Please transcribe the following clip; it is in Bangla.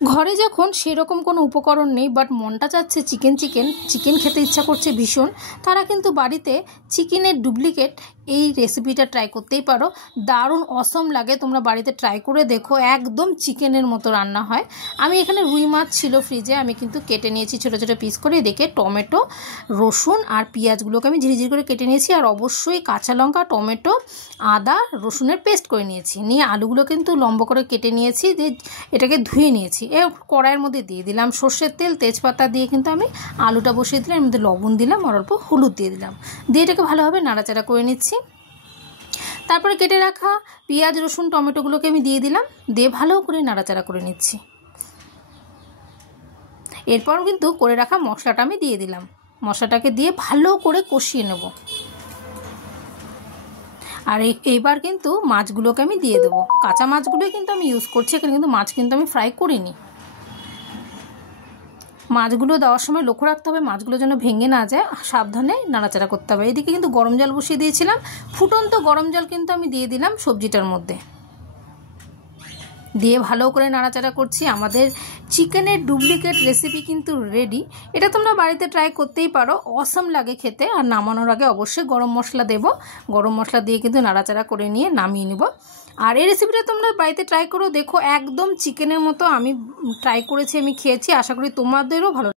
ঘরে যখন সেরকম কোনো উপকরণ নেই বাট মনটা চাচ্ছে চিকেন খেতে ইচ্ছা করছে ভীষণ, তারা কিন্তু বাড়িতে চিকেনের ডুপ্লিকেট এই রেসিপিটা ট্রাই করতেই পারো। দারুণ অসম লাগে, তোমরা বাড়িতে ট্রাই করে দেখো, একদম চিকেনের মতো রান্না হয়। আমি এখানে রুই মাছ ছিল ফ্রিজে, আমি কিন্তু কেটে নিয়েছি ছোটো ছোটো পিস করে। এদিকে টমেটো, রসুন আর পেঁয়াজগুলোকে আমি ঝিরিঝিরি করে কেটে নিয়েছি, আর অবশ্যই কাঁচা লঙ্কা, টমেটো, আদা, রসুনের পেস্ট করে নিয়েছি। নিয়ে আলুগুলো কিন্তু লম্বা করে কেটে নিয়েছি, দিয়ে এটাকে ধুয়ে নিয়েছি। কড়াইয়ের মধ্যে দিয়ে দিলাম সর্ষের তেল, তেজপাতা দিয়ে কিন্তু আমি আলুটা বসিয়ে দিলাম। এর মধ্যে লবণ দিলাম আর অল্প হলুদ দিয়ে দিলাম, দিয়ে এটাকে ভালোভাবে নাড়াচাড়া করে নিচ্ছি। তারপরে কেটে রাখা পেঁয়াজ, রসুন, টমেটোগুলোকে আমি দিয়ে দিলাম, দিয়ে ভালো করে নাড়াচাড়া করে নিচ্ছি। এরপর কিন্তু করে রাখা মশলাটা আমি দিয়ে দিলাম, মশলাটাকে দিয়ে ভালো করে কষিয়ে নেব। আর এইবার কিন্তু মাছগুলোকে আমি দিয়ে দেবো, কাঁচা মাছগুলোই কিন্তু আমি ইউজ করছি এখানে, কিন্তু মাছ কিন্তু আমি ফ্রাই করিনি। মাছগুলো দেওয়ার সময় লক্ষ্য রাখতে হবে মাছগুলো যেন ভেঙে না যায়, সাবধানে নাড়াচাড়া করতে হবে। এদিকে কিন্তু গরম জল বসিয়ে দিয়েছিলাম, ফুটন্ত গরম জল কিন্তু আমি দিয়ে দিলাম সবজিটার মধ্যে, দিয়ে ভালো করে নাড়াচাড়া করছি। আমাদের চিকেনের ডুপ্লিকেট রেসিপি কিন্তু রেডি। এটা তোমরা বাড়িতে ট্রাই করতেই পারো, অসম লাগে খেতে। আর নামানোর আগে অবশ্যই গরম মশলা দেবো, গরম মশলা দিয়ে কিন্তু নাড়াচাড়া করে নিয়ে নামিয়ে নেব। আর এই রেসিপিটা তোমরা বাড়িতে ট্রাই করো, দেখো একদম চিকেনের মতো আমি ট্রাই করেছি, আমি খেয়েছি। আশা করি তোমাদেরও ভালো